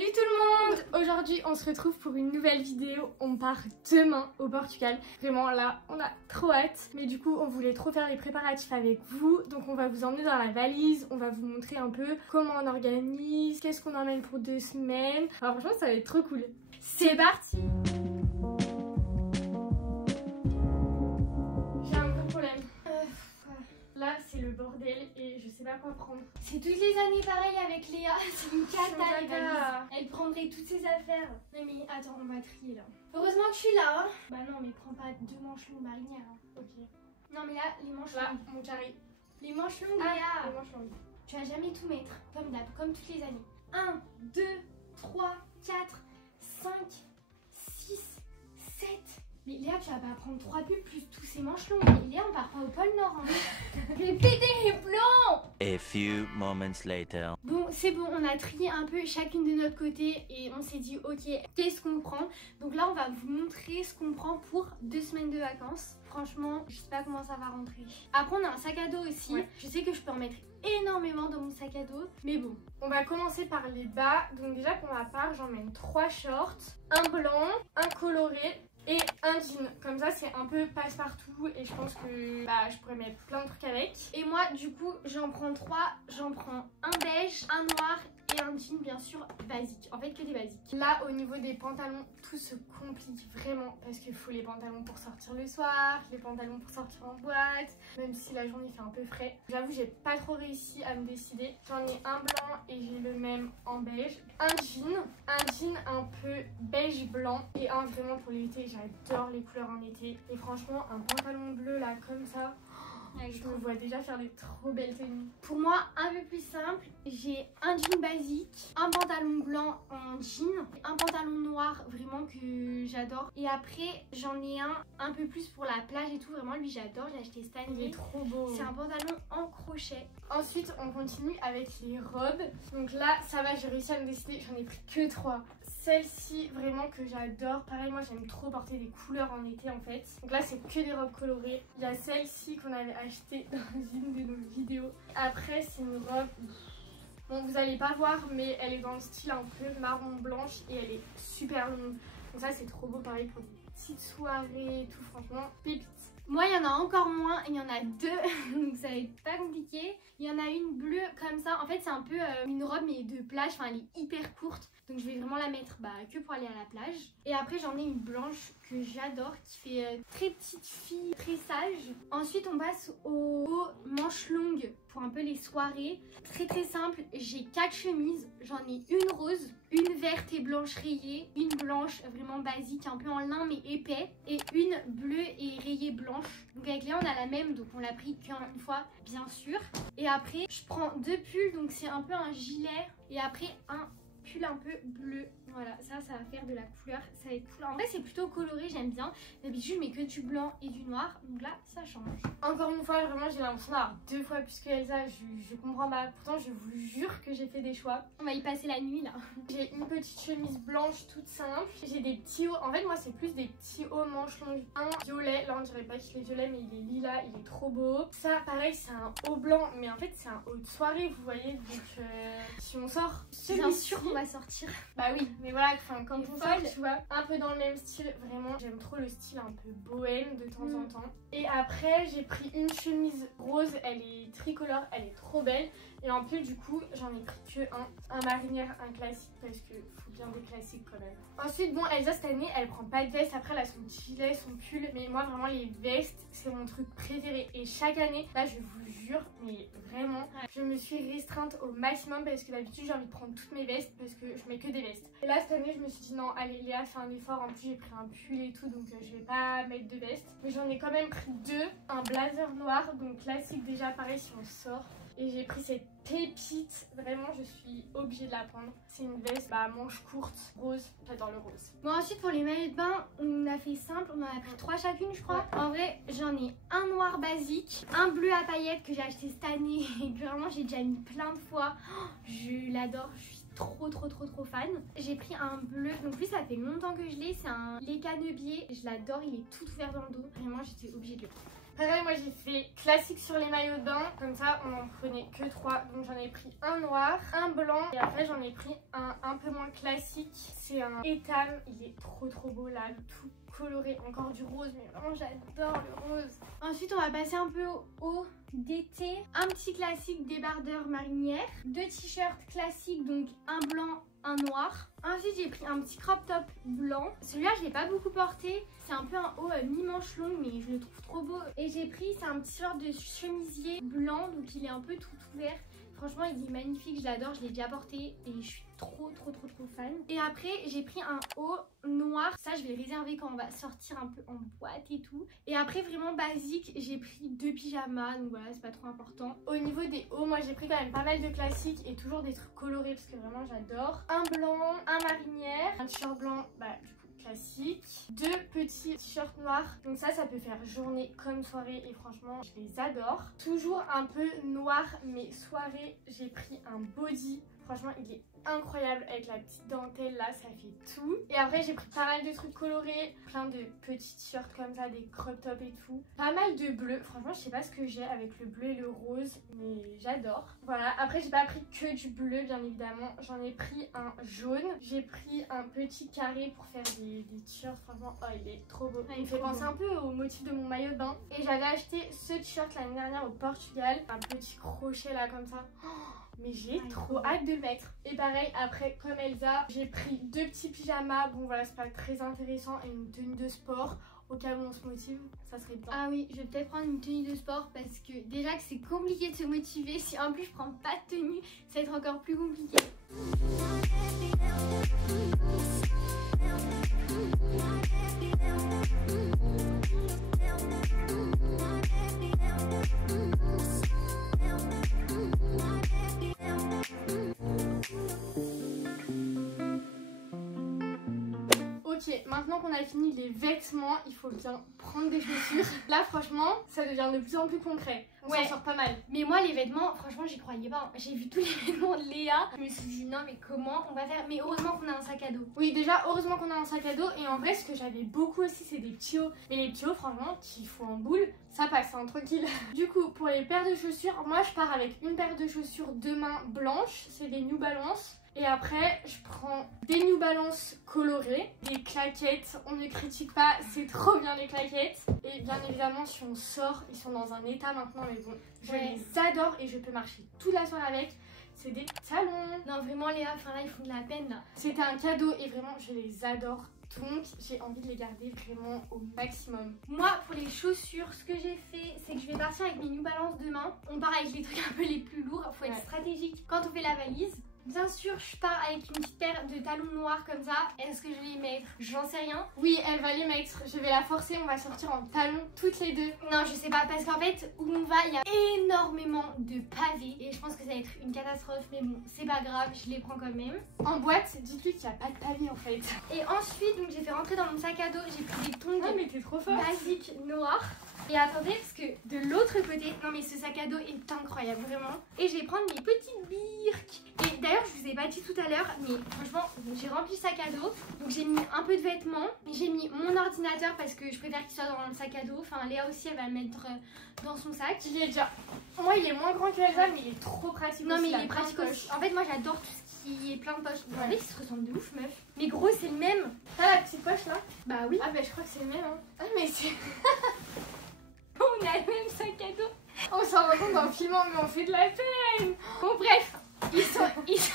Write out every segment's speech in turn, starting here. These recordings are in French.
Salut tout le monde! Aujourd'hui on se retrouve pour une nouvelle vidéo. On part demain au Portugal. Vraiment là on a trop hâte. Mais du coup on voulait trop faire les préparatifs avec vous. Donc on va vous emmener dans la valise. On va vous montrer un peu comment on organise, qu'est-ce qu'on emmène pour 2 semaines. Alors franchement ça va être trop cool. C'est parti! J'ai un gros problème. Là c'est le bordel et je sais pas quoi prendre. C'est toutes les années pareil avec Léa, c'est une cata les valises. Elle prendrait toutes ses affaires. Non mais attends, on va trier là. Heureusement que je suis là. Bah non mais prends pas 2 manches longues marinières. Ok. Non mais là, les manches Là, longues. mon carré. Les manches longues Ah, Léa. les manches longues. Tu vas jamais tout mettre, comme d'hab, comme toutes les années. 1, 2, 3, 4, 5, 6, 7. Mais Léa, tu vas pas prendre 3 pulls plus tous ces manches longues. Et Léa, on part pas au pôle Nord. Hein. J'ai pété les plombs. A few moments later. Bon, c'est bon, on a trié un peu chacune de notre côté et on s'est dit, ok, qu'est-ce qu'on prend? Donc là, on va vous montrer ce qu'on prend pour 2 semaines de vacances. Franchement, je sais pas comment ça va rentrer. Après, on a un sac à dos aussi. Ouais. Je sais que je peux en mettre énormément dans mon sac à dos, mais bon. On va commencer par les bas. Donc déjà pour ma part, j'emmène 3 shorts, un blanc, un coloré et un jean. Comme ça c'est un peu passe-partout et je pense que je pourrais mettre plein de trucs avec. Et moi du coup j'en prends 3. J'en prends un beige, un noir et un jean bien sûr basique. En fait que des basiques. Là au niveau des pantalons, tout se complique vraiment parce qu'il faut les pantalons pour sortir le soir, les pantalons pour sortir en boîte, même si la journée fait un peu frais. J'avoue j'ai pas trop réussi à me décider. J'en ai un blanc et j'ai le même en beige. Un jean un peu beige blanc et un vraiment pour l'été. J'adore les couleurs en été et franchement un pantalon bleu là comme ça, je me vois déjà faire des trop belles tenues. Pour moi un peu plus simple, j'ai un jean basique, un pantalon blanc en jean, un pantalon noir vraiment que j'adore et après j'en ai un peu plus pour la plage et tout, vraiment lui j'adore, j'ai acheté cette année. Il est trop beau. C'est un pantalon en crochet. Ensuite on continue avec les robes. Donc là ça va, j'ai réussi à me décider, j'en ai pris que 3. Celle-ci vraiment que j'adore, pareil moi j'aime trop porter des couleurs en été en fait. Donc là c'est que des robes colorées. Il y a celle-ci qu'on avait achetée dans une de nos vidéos. Après c'est une robe, bon vous allez pas voir mais elle est dans le style un peu marron blanche et elle est super longue. Donc ça c'est trop beau, pareil pour des petites soirées et tout, franchement pépite. Moi il y en a encore moins, il y en a 2 donc ça va être pas compliqué. Il y en a une bleue comme ça, en fait c'est un peu une robe mais de plage, enfin elle est hyper courte. Donc je vais vraiment la mettre que pour aller à la plage. Et après j'en ai une blanche que j'adore qui fait très petite fille, très sage. Ensuite on passe aux manches longues pour un peu les soirées. Très très simple, j'ai 4 chemises. J'en ai une rose, une verte et blanche rayée, une blanche vraiment basique un peu en lin mais épais et une bleue et rayée blanche. Donc avec Léa on a la même, donc on l'a pris qu'une fois bien sûr. Et après je prends 2 pulls, donc c'est un peu un gilet et après un pull un peu bleu. Voilà, ça va faire de la couleur, ça va être cool. En vrai c'est plutôt coloré, j'aime bien. D'habitude je mets que du blanc et du noir, donc là ça change. Encore une fois vraiment j'ai l'impression d'avoir 2 fois plus que Elsa. Je comprends pas, pourtant je vous jure que j'ai fait des choix. On va y passer la nuit là. J'ai une petite chemise blanche toute simple. J'ai des petits hauts, en fait moi c'est plus des petits hauts manches longues. Un violet, là on dirait pas qu'il est violet mais il est lilas, il est trop beau. Ça pareil c'est un haut blanc mais en fait c'est un haut de soirée vous voyez. Donc si on sort, bien sûr qu'on va sortir. Bah oui mais voilà, enfin quand on sort folle. tu vois, un peu dans le même style. Vraiment j'aime trop le style un peu bohème de temps en temps. Et après j'ai pris une chemise rose, elle est tricolore, elle est trop belle. Et en plus du coup j'en ai pris que un marinière, un classique parce que faut bien des classiques quand même. Ensuite bon Elsa cette année elle prend pas de veste, après elle a son gilet, son pull. Mais moi vraiment les vestes c'est mon truc préféré. Et chaque année, là je vous jure mais vraiment je me suis restreinte au maximum parce que d'habitude j'ai envie de prendre toutes mes vestes parce que je mets que des vestes. Et là cette année je me suis dit non allez Léa fais un effort, en plus j'ai pris un pull et tout donc je vais pas mettre de veste. Mais j'en ai quand même pris 2, un blazer noir donc classique déjà pareil si on sort. Et j'ai pris cette pépite, vraiment je suis obligée de la prendre. C'est une veste manche courte, rose, j'adore le rose. Bon ensuite pour les maillots de bain, on a fait simple, on en a pris 3 chacune je crois. En vrai j'en ai un noir basique, un bleu à paillettes que j'ai acheté cette année et que vraiment j'ai déjà mis plein de fois. Je l'adore, je suis trop fan. J'ai pris un bleu, donc lui ça fait longtemps que je l'ai, c'est un Les Canebiers, je l'adore, il est tout ouvert dans le dos, vraiment j'étais obligée de le prendre. Pareil, moi j'ai fait classique sur les maillots de bain. Comme ça, on en prenait que 3. Donc j'en ai pris un noir, un blanc. Et après, j'en ai pris un peu moins classique. C'est un Etam. Il est trop beau là, tout coloré. Encore du rose, mais vraiment j'adore le rose. Ensuite, on va passer un peu au haut d'été. Un petit classique débardeur marinière. 2 t-shirts classiques, donc un blanc, un noir. Ensuite, j'ai pris un petit crop top blanc. Celui-là, je l'ai pas beaucoup porté. C'est un peu un haut mi-manche longue, mais je le trouve trop beau. Et j'ai pris, c'est un petit short de chemisier blanc, donc il est un peu tout ouvert. Franchement, il est magnifique, je l'adore, je l'ai déjà porté et je suis trop fan. Et après, j'ai pris un haut noir. Ça, je vais le réserver quand on va sortir un peu en boîte et tout. Et après, vraiment basique, j'ai pris 2 pyjamas, donc voilà, c'est pas trop important. Au niveau des hauts, moi j'ai pris quand même pas mal de classiques et toujours des trucs colorés parce que vraiment j'adore. Un blanc, un marinière, un t-shirt blanc, bah du coup classique. 2 petits t-shirts noirs, donc ça peut faire journée comme soirée et franchement je les adore. Toujours un peu noir, mais soirée, j'ai pris un body. Franchement, il est incroyable avec la petite dentelle là, ça fait tout. Et après, j'ai pris pas mal de trucs colorés, plein de petits t-shirts comme ça, des crop tops et tout. Pas mal de bleu. Franchement, je sais pas ce que j'ai avec le bleu et le rose, mais j'adore. Voilà, après, j'ai pas pris que du bleu, bien évidemment. J'en ai pris un jaune. J'ai pris un petit carré pour faire des t-shirts. Franchement, oh, il est trop beau. Il me fait penser un peu au motif de mon maillot de bain. Et j'avais acheté ce t-shirt l'année dernière au Portugal. Un petit crochet là, comme ça. Mais j'ai trop hâte de le mettre. Et pareil, après, comme Elsa, j'ai pris 2 petits pyjamas. Bon, voilà, c'est pas très intéressant. Et une tenue de sport. Au cas où on se motive, ça serait bien. Ah oui, je vais peut-être prendre une tenue de sport parce que déjà que c'est compliqué de se motiver. Si en plus je prends pas de tenue, ça va être encore plus compliqué. Ok, maintenant qu'on a fini les vêtements, il faut bien prendre des chaussures. Là, franchement, ça devient de plus en plus concret. On s'en sort pas mal. Mais moi, les vêtements, franchement, j'y croyais pas. J'ai vu tous les vêtements de Léa. Je me suis dit, non, mais comment on va faire? Mais heureusement qu'on a un sac à dos. Oui, déjà, heureusement qu'on a un sac à dos. Et en vrai, ce que j'avais beaucoup aussi, c'est des petits hauts. Mais les petits hauts, franchement, qu'il faut en boule, ça passe, hein, tranquille. Du coup, pour les paires de chaussures, moi, je pars avec une paire de chaussures de main blanches. C'est des New Balance. Et après, je prends des New Balance colorées, des claquettes, on ne critique pas, c'est trop bien les claquettes. Et bien évidemment, si on sort, ils sont dans un état maintenant, mais bon, je les adore et je peux marcher toute la soirée avec. C'est des talons. Non, vraiment, Léa, enfin là, ils font de la peine, là. C'était un cadeau et vraiment, je les adore. Donc, j'ai envie de les garder vraiment au maximum. Moi, pour les chaussures, ce que j'ai fait, c'est que je vais partir avec mes New Balance demain. On part avec les trucs un peu les plus lourds, faut être stratégique quand on fait la valise. Bien sûr, je pars avec une petite paire de talons noirs comme ça. Est-ce que je vais les mettre? J'en sais rien. Oui, elle va les mettre. Je vais la forcer. On va sortir en talons toutes les deux. Non, je sais pas. Parce qu'en fait, où on va, il y a énormément de pavés. Et je pense que ça va être une catastrophe. Mais bon, c'est pas grave. Je les prends quand même. En boîte, dites-lui qu'il n'y a pas de pavés en fait. Et ensuite, donc j'ai fait rentrer dans mon sac à dos. J'ai pris des tongs mais t'es trop forte. basiques noirs. Et attendez, parce que de l'autre côté, non mais ce sac à dos est incroyable, vraiment. Et je vais prendre mes petites birques. Et d'ailleurs, je vous ai pas dit tout à l'heure, mais franchement, j'ai rempli le sac à dos. Donc j'ai mis un peu de vêtements. J'ai mis mon ordinateur parce que je préfère qu'il soit dans le sac à dos. Enfin, Léa aussi, elle va le mettre dans son sac. Il est déjà... Moi, il est moins grand que Elsa, mais il est trop pratique. Non, aussi, mais il est pratique aussi. En fait, moi, j'adore tout ce qui est plein de poches. Ouais. En fait, ils se ressemblent de ouf, meuf. Mais gros, c'est le même. T'as la petite poche là? Bah oui. Ah bah je crois que c'est le même. Hein. Ah mais c'est... On a le même sac à dos. On s'en rend compte en filmant, mais on fait de la peine. Bon, bref, ils sont...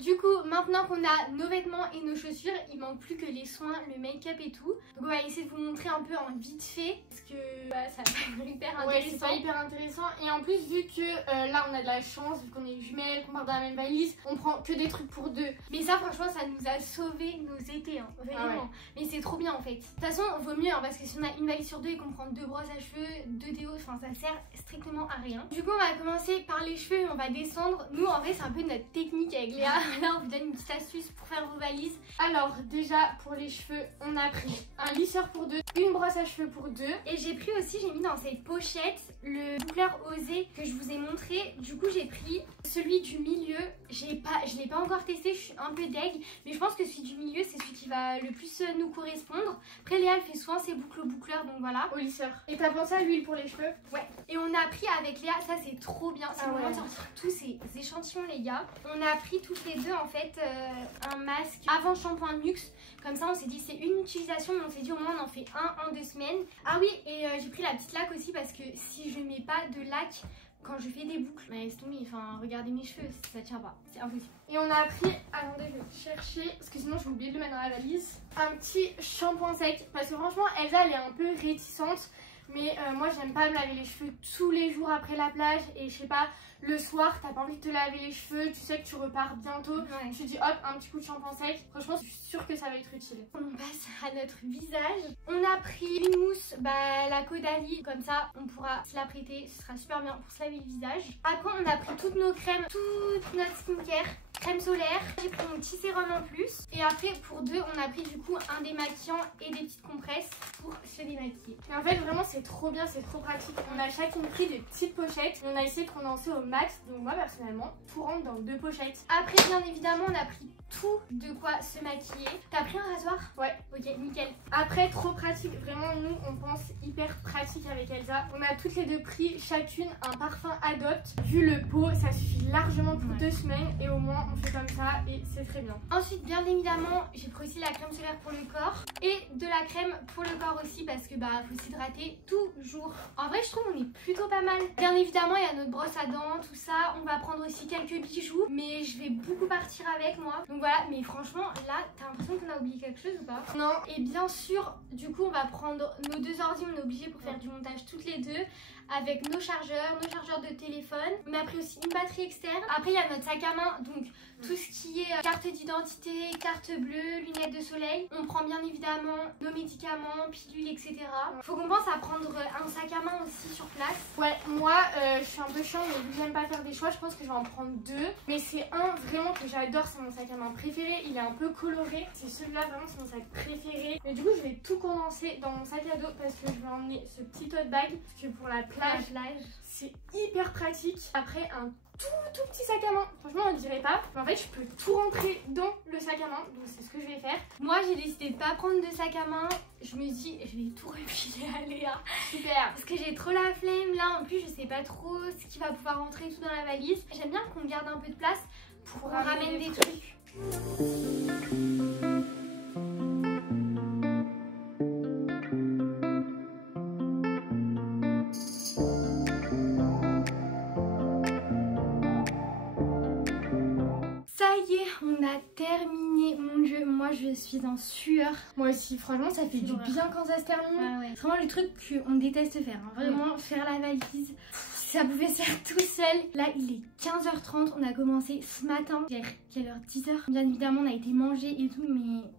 Du coup, maintenant qu'on a nos vêtements et nos chaussures, il manque plus que les soins, le make-up et tout. Donc on va essayer de vous montrer un peu en vite fait, parce que ça va être hyper intéressant. Ouais, c'est pas hyper intéressant. Et en plus, vu que là on a de la chance, vu qu'on est jumelles, qu'on part dans la même valise, on prend que des trucs pour deux. Mais ça, franchement, ça nous a sauvé nos étés, hein, vraiment. Ah ouais. Mais c'est trop bien en fait. De toute façon, vaut mieux, hein, parce que si on a une valise sur deux et qu'on prend 2 brosses à cheveux, 2 déos, enfin ça sert strictement à rien. Du coup, on va commencer par les cheveux et on va descendre. Nous, en vrai, c'est un peu notre technique avec Léa. Là, on vous donne une petite astuce pour faire vos valises. Alors déjà pour les cheveux, on a pris un lisseur pour deux, une brosse à cheveux pour deux. Et j'ai pris aussi, j'ai mis dans cette pochette le boucleur Osé que je vous ai montré. Du coup j'ai pris celui du milieu. Je l'ai pas encore testé, je suis un peu deg, mais je pense que celui du milieu c'est celui qui va le plus nous correspondre. Après Léa elle fait souvent ses boucles au boucleur, donc voilà. Au lisseur. Et t'as pensé à l'huile pour les cheveux? Ouais. Et on a pris avec Léa, ça c'est trop bien, c'est le moment de sortir tous ces échantillons les gars. On a pris toutes les deux en fait un masque avant shampoing de luxe. Comme ça on s'est dit c'est une utilisation, mais on s'est dit au moins on en fait un en 2 semaines. Ah oui, et j'ai pris la petite laque aussi parce que si je mets pas de laque quand je fais des boucles, mais laisse tomber, enfin regardez mes cheveux, ça tient pas, c'est impossible. Et on a pris, attendez je vais chercher, parce que sinon je vais oublier de le mettre dans la valise, un petit shampoing sec, parce que franchement Elsa elle est un peu réticente. Mais moi j'aime pas me laver les cheveux tous les jours après la plage. Et je sais pas, le soir t'as pas envie de te laver les cheveux, tu sais que tu repars bientôt, tu dis hop un petit coup de shampoing sec. Franchement je suis sûre que ça va être utile. On passe à notre visage. On a pris une mousse, la Caudalie, comme ça on pourra se la prêter, ce sera super bien pour se laver le visage. Après on a pris toutes nos crèmes, toute notre skincare, crème solaire. J'ai pris mon petit sérum en plus. Et après pour deux on a pris du coup un démaquillant et des petites compresses pour se démaquiller. Et en fait vraiment c'est trop bien, c'est trop pratique. On a chacun pris des petites pochettes. On a essayé de condenser au max. Donc moi personnellement tout rentre dans 2 pochettes. Après bien évidemment on a pris tout de quoi se maquiller. T'as pris un rasoir? Ouais. Ok nickel. Après trop pratique, vraiment nous on pense hyper pratique avec Elsa. On a toutes les deux pris chacune un parfum Adopt. Vu le pot ça suffit largement pour 2 semaines. Et au moins on fait comme ça et c'est très bien. Ensuite bien évidemment j'ai pris aussi la crème solaire pour le corps. Et de la crème pour le corps aussi parce que faut s'hydrater toujours. En vrai je trouve on est plutôt pas mal. Bien évidemment il y a notre brosse à dents, tout ça. On va prendre aussi quelques bijoux. Mais je vais beaucoup partir avec moi. Donc voilà, mais franchement là t'as l'impression qu'on a oublié quelque chose ou pas? Non. Et bien sûr du coup on va prendre nos 2 ordi, on est obligé pour faire du montage toutes les deux. Avec nos chargeurs de téléphone. On a pris aussi une batterie externe. Après il y a notre sac à main, donc tout ce qui est carte d'identité, carte bleue, lunettes de soleil. On prend bien évidemment nos médicaments, pilules, etc. Faut qu'on pense à prendre un sac à main aussi sur place. Ouais, moi je suis un peu chiant mais vu que j'aime pas faire des choix, je pense que je vais en prendre 2. Mais c'est un vraiment que j'adore, c'est mon sac à main préféré. Il est un peu coloré, c'est celui-là vraiment, c'est mon sac préféré. Mais du coup je vais tout condenser dans mon sac à dos parce que je vais emmener ce petit tote bag. Parce que pour la plage, c'est hyper pratique. Après un tout petit sac à main, franchement on dirait pas, mais en fait je peux tout rentrer dans le sac à main, donc c'est ce que je vais faire. Moi j'ai décidé de pas prendre de sac à main. Je me dis je vais tout refiler à Léa. Super. Parce que j'ai trop la flemme là, en plus je sais pas trop ce qui va pouvoir rentrer tout dans la valise. J'aime bien qu'on garde un peu de place pour qu'on ramène des trucs. On a terminé, mon dieu, moi je suis en sueur. Moi aussi, franchement ça fait du bien quand ça se termine. Ouais. C'est vraiment le truc qu'on déteste faire, hein. Vraiment faire la valise. Ça pouvait se faire tout seul. Là il est 15h30, on a commencé ce matin. Vers quelle heure? 10h. Bien évidemment on a été manger et tout,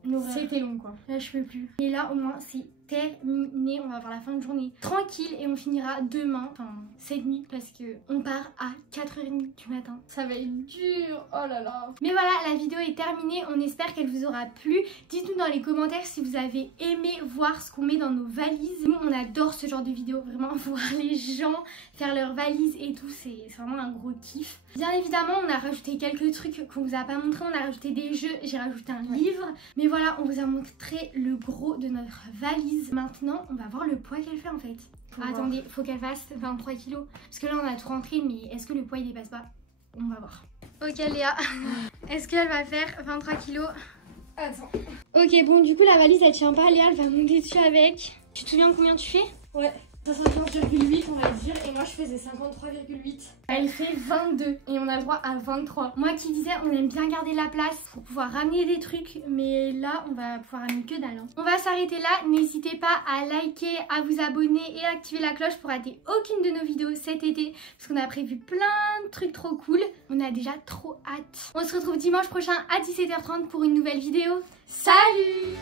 mais c'était long quoi. Là je peux plus. Et là au moins c'est terminé, on va avoir la fin de journée tranquille et on finira demain, enfin cette nuit, parce que on part à 4h30 du matin. Ça va être dur, oh là là. Mais voilà, la vidéo est terminée, on espère qu'elle vous aura plu. Dites-nous dans les commentaires si vous avez aimé voir ce qu'on met dans nos valises. Nous on adore ce genre de vidéo, vraiment voir les gens faire leurs valises et tout, c'est vraiment un gros kiff. Bien évidemment on a rajouté quelques trucs qu'on vous a pas montré, on a rajouté des jeux, j'ai rajouté un livre. Mais voilà, on vous a montré le gros de notre valise. Maintenant on va voir le poids qu'elle fait en fait. Attendez, faut qu'elle fasse 23 kilos. Parce que là on a tout rentré, mais est-ce que le poids il dépasse pas? On va voir. Ok Léa, est-ce qu'elle va faire 23 kilos? Attends. Ok bon du coup la valise elle tient pas, Léa elle va monter dessus avec. Tu te souviens de combien tu fais? Ouais. 75,8 on va dire, et moi je faisais 53,8. Elle fait 22 et on a le droit à 23. Moi qui disais on aime bien garder la place pour pouvoir ramener des trucs, mais là on va pouvoir ramener que dalle. On va s'arrêter là, n'hésitez pas à liker, à vous abonner et à activer la cloche pour rater aucune de nos vidéos cet été, parce qu'on a prévu plein de trucs trop cool. On a déjà trop hâte. On se retrouve dimanche prochain à 17h30 pour une nouvelle vidéo. Salut!